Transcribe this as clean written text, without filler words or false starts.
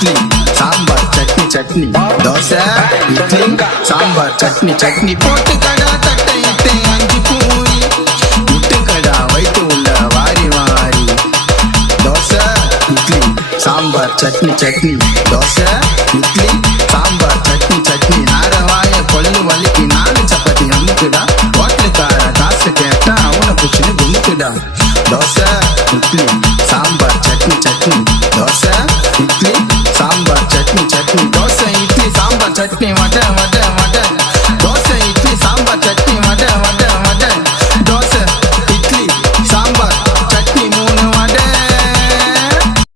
இட்லி சாம்பார் சட்னி சட்னி தோசை இட்லி சாம்பார் சட்னி சட்னி போட்டு கடா தட்டை இட்டு அஞ்சு பூரி முட்டு கடா வைத்து உள்ள வாரி வாரி தோசை இட்லி சாம்பார் சட்னி சட்னி தோசை இட்லி சாம்பார் சட்னி சட்னி நாரவாய கொள்ளு வலிக்கு 4 சப்பாத்தி அமுக்குடா ஹோட்டலுக்கார காசு கேட்டா அவனை பிடிச்சின்னு குமுக்குடா தோசை இட்லி சாம்பார் சட்னி சட்னி